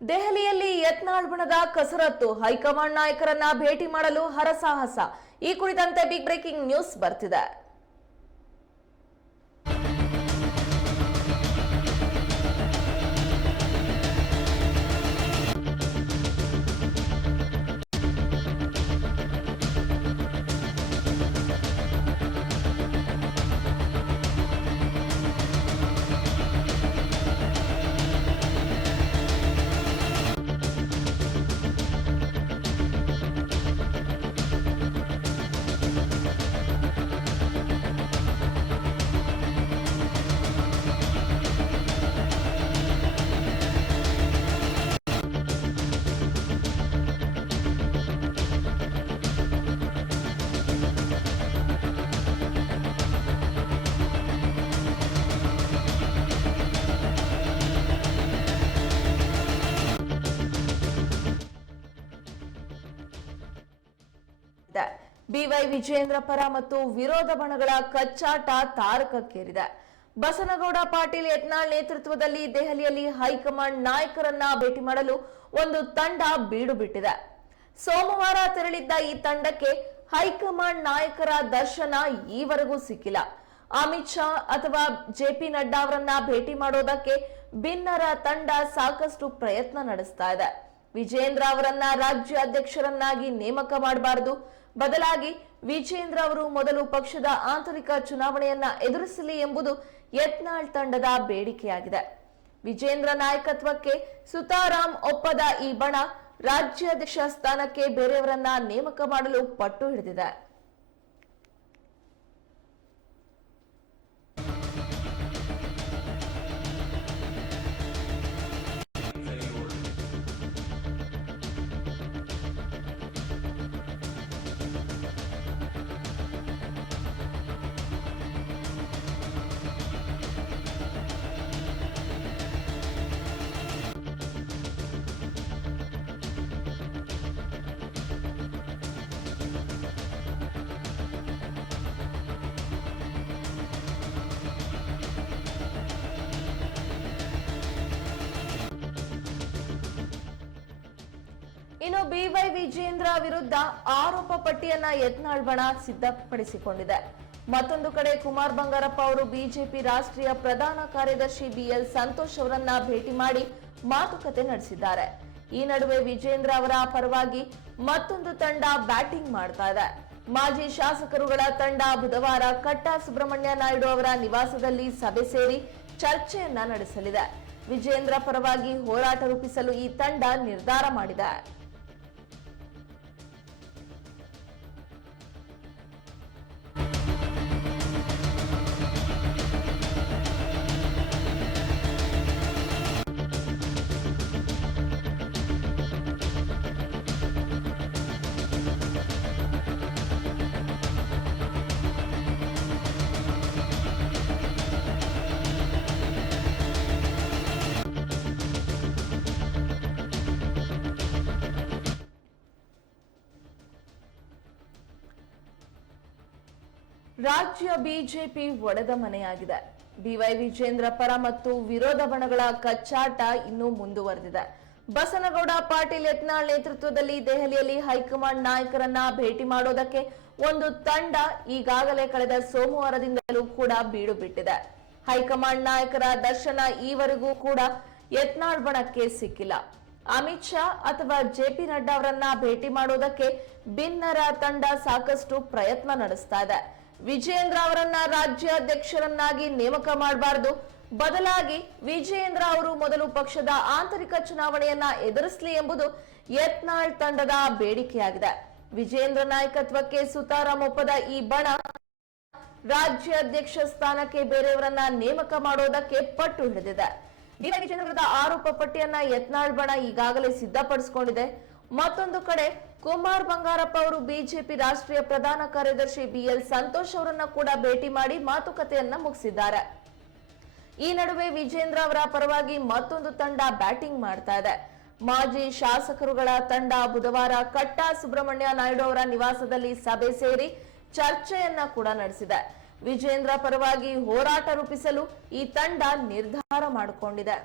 ದೆಹಲಿಯಲ್ಲಿ ಯತ್ನಾಳ್ ಬಣದ ಕಸರತ್ತು, ಹೈಕಮಾಂಡ್ ನಾಯಕರನ್ನ ಭೇಟಿ ಮಾಡಲು ಹರಸಾಹಸ. ಈ ಕುರಿತಂತೆ ಬಿಗ್ ಬ್ರೇಕಿಂಗ್ ನ್ಯೂಸ್ ಬರ್ತಿದೆ. ಬಿವೈ ವಿಜೇಂದ್ರ ಪರ ಮತ್ತು ವಿರೋಧ ಬಣಗಳ ಕಚ್ಚಾಟ ತಾರಕಕ್ಕೇರಿದೆ. ಬಸನಗೌಡ ಪಾಟೀಲ್ ಯತ್ನಾಳ್ ನೇತೃತ್ವದಲ್ಲಿ ದೆಹಲಿಯಲ್ಲಿ ಹೈಕಮಾಂಡ್ ನಾಯಕರನ್ನ ಭೇಟಿ ಮಾಡಲು ಒಂದು ತಂಡ ಬೀಡು ಬಿಟ್ಟಿದೆ. ಸೋಮವಾರ ತೆರಳಿದ್ದ ಈ ತಂಡಕ್ಕೆ ಹೈಕಮಾಂಡ್ ನಾಯಕರ ದರ್ಶನ ಈವರೆಗೂ ಸಿಕ್ಕಿಲ್ಲ. ಅಮಿತ್ ಶಾ ಅಥವಾ ಜೆಪಿ ನಡ್ಡಾ ಅವರನ್ನ ಭೇಟಿ ಮಾಡೋದಕ್ಕೆ ಭಿನ್ನರ ತಂಡ ಸಾಕಷ್ಟು ಪ್ರಯತ್ನ ನಡೆಸ್ತಾ ಇದೆ. ವಿಜೇಂದ್ರ ಅವರನ್ನ ರಾಜ್ಯ ಅಧ್ಯಕ್ಷರನ್ನಾಗಿ ನೇಮಕ ಮಾಡಬಾರದು, ಬದಲಾಗಿ ವಿಜೇಂದ್ರ ಅವರು ಮೊದಲು ಪಕ್ಷದ ಆಂತರಿಕ ಚುನಾವಣೆಯನ್ನ ಎದುರಿಸಲಿ ಎಂಬುದು ಯತ್ನಾಳ್ ತಂಡದ ಬೇಡಿಕೆಯಾಗಿದೆ. ವಿಜೇಂದ್ರ ನಾಯಕತ್ವಕ್ಕೆ ಸುತಾರಾಂ ಒಪ್ಪದ ಈ ಬಣ ರಾಜ್ಯಾಧ್ಯಕ್ಷ ಸ್ಥಾನಕ್ಕೆ ಬೇರೆಯವರನ್ನ ನೇಮಕ ಮಾಡಲು ಪಟ್ಟು ಹಿಡಿದಿದೆ. ಇನ್ನು ಬಿವೈ ವಿಜೇಂದ್ರ ವಿರುದ್ಧ ಆರೋಪ ಪಟ್ಟಿಯನ್ನ ಯತ್ನಾಳ್ ಬಣ ಸಿದ್ಧಪಡಿಸಿಕೊಂಡಿದೆ. ಮತ್ತೊಂದು ಕಡೆ ಕುಮಾರ್ ಬಂಗಾರಪ್ಪ ಅವರು ಬಿಜೆಪಿ ರಾಷ್ಟ್ರೀಯ ಪ್ರಧಾನ ಕಾರ್ಯದರ್ಶಿ ಬಿಎಲ್ ಸಂತೋಷ್ ಅವರನ್ನ ಭೇಟಿ ಮಾಡಿ ಮಾತುಕತೆ ನಡೆಸಿದ್ದಾರೆ. ಈ ನಡುವೆ ವಿಜೇಂದ್ರ ಅವರ ಪರವಾಗಿ ಮತ್ತೊಂದು ತಂಡ ಬ್ಯಾಟಿಂಗ್ ಮಾಡ್ತಾ ಇದೆ. ಮಾಜಿ ಶಾಸಕರುಗಳ ತಂಡ ಬುಧವಾರ ಕಟ್ಟಾ ಸುಬ್ರಹ್ಮಣ್ಯ ನಾಯ್ಡು ಅವರ ನಿವಾಸದಲ್ಲಿ ಸಭೆ ಸೇರಿ ಚರ್ಚೆಯನ್ನ ನಡೆಸಲಿದೆ. ವಿಜೇಂದ್ರ ಪರವಾಗಿ ಹೋರಾಟ ರೂಪಿಸಲು ಈ ತಂಡ ನಿರ್ಧಾರ ಮಾಡಿದೆ. ರಾಜ್ಯ ಬಿಜೆಪಿ ಒಡೆದ ಮನೆಯಾಗಿದೆ. ಬಿವೈ ವಿಜೇಂದ್ರ ಪರ ಮತ್ತು ವಿರೋಧ ಬಣಗಳ ಕಚ್ಚಾಟ ಇನ್ನೂ ಮುಂದುವರೆದಿದೆ. ಬಸನಗೌಡ ಪಾಟೀಲ್ ಯತ್ನಾಳ್ ನೇತೃತ್ವದಲ್ಲಿ ದೆಹಲಿಯಲ್ಲಿ ಹೈಕಮಾಂಡ್ ನಾಯಕರನ್ನ ಭೇಟಿ ಮಾಡೋದಕ್ಕೆ ಒಂದು ತಂಡ ಈಗಾಗಲೇ ಕಳೆದ ಸೋಮವಾರದಿಂದಲೂ ಕೂಡ ಬೀಡು ಬಿಟ್ಟಿದೆ. ಹೈಕಮಾಂಡ್ ನಾಯಕರ ದರ್ಶನ ಈವರೆಗೂ ಕೂಡ ಯತ್ನಾಳ್ ಬಣಕ್ಕೆ ಸಿಕ್ಕಿಲ್ಲ. ಅಮಿತ್ ಶಾ ಅಥವಾ ಜೆಪಿ ನಡ್ಡಾ ಅವರನ್ನ ಭೇಟಿ ಮಾಡೋದಕ್ಕೆ ಭಿನ್ನರ ತಂಡ ಸಾಕಷ್ಟು ಪ್ರಯತ್ನ ನಡೆಸ್ತಾ ಇದೆ. ವಿಜೇಂದ್ರ ಅವರನ್ನ ರಾಜ್ಯಾಧ್ಯಕ್ಷರನ್ನಾಗಿ ನೇಮಕ ಮಾಡಬಾರದು, ಬದಲಾಗಿ ವಿಜೇಂದ್ರ ಅವರು ಮೊದಲು ಪಕ್ಷದ ಆಂತರಿಕ ಚುನಾವಣೆಯನ್ನ ಎದುರಿಸಲಿ ಎಂಬುದು ಯತ್ನಾಳ್ ತಂಡದ ಬೇಡಿಕೆಯಾಗಿದೆ. ವಿಜೇಂದ್ರ ನಾಯಕತ್ವಕ್ಕೆ ಸುತಾರಾಂ ಒಪ್ಪದ ಈ ಬಣ ರಾಜ್ಯಾಧ್ಯಕ್ಷ ಸ್ಥಾನಕ್ಕೆ ಬೇರೆಯವರನ್ನ ನೇಮಕ ಮಾಡೋದಕ್ಕೆ ಪಟ್ಟು ಹಿಡಿದಿದೆ. ಬಿವೈ ವಿಜೇಂದ್ರ ವಿರುದ್ಧ ಆರೋಪ ಪಟ್ಟಿಯನ್ನ ಯತ್ನಾಳ್ ಬಣ ಈಗಾಗಲೇ ಸಿದ್ಧಪಡಿಸಿಕೊಂಡಿದೆ. ಮತ್ತೊಂದು ಕಡೆ ಕುಮಾರ್ ಬಂಗಾರಪ್ಪ ಅವರು ಬಿಜೆಪಿ ರಾಷ್ಟ್ರೀಯ ಪ್ರಧಾನ ಕಾರ್ಯದರ್ಶಿ ಬಿಎಲ್ ಸಂತೋಷ್ ಅವರನ್ನ ಕೂಡ ಭೇಟಿ ಮಾಡಿ ಮಾತುಕತೆಯನ್ನ ಮುಗಿಸಿದ್ದಾರೆ. ಈ ನಡುವೆ ವಿಜೇಂದ್ರ ಅವರ ಪರವಾಗಿ ಮತ್ತೊಂದು ತಂಡ ಬ್ಯಾಟಿಂಗ್ ಮಾಡ್ತಾ ಇದೆ. ಮಾಜಿ ಶಾಸಕರುಗಳ ತಂಡ ಬುಧವಾರ ಕಟ್ಟಾ ಸುಬ್ರಹ್ಮಣ್ಯ ನಾಯ್ಡು ಅವರ ನಿವಾಸದಲ್ಲಿ ಸಭೆ ಸೇರಿ ಚರ್ಚೆಯನ್ನ ಕೂಡ ನಡೆಸಿದೆ. ವಿಜೇಂದ್ರ ಪರವಾಗಿ ಹೋರಾಟ ರೂಪಿಸಲು ಈ ತಂಡ ನಿರ್ಧಾರ ಮಾಡಿಕೊಂಡಿದೆ.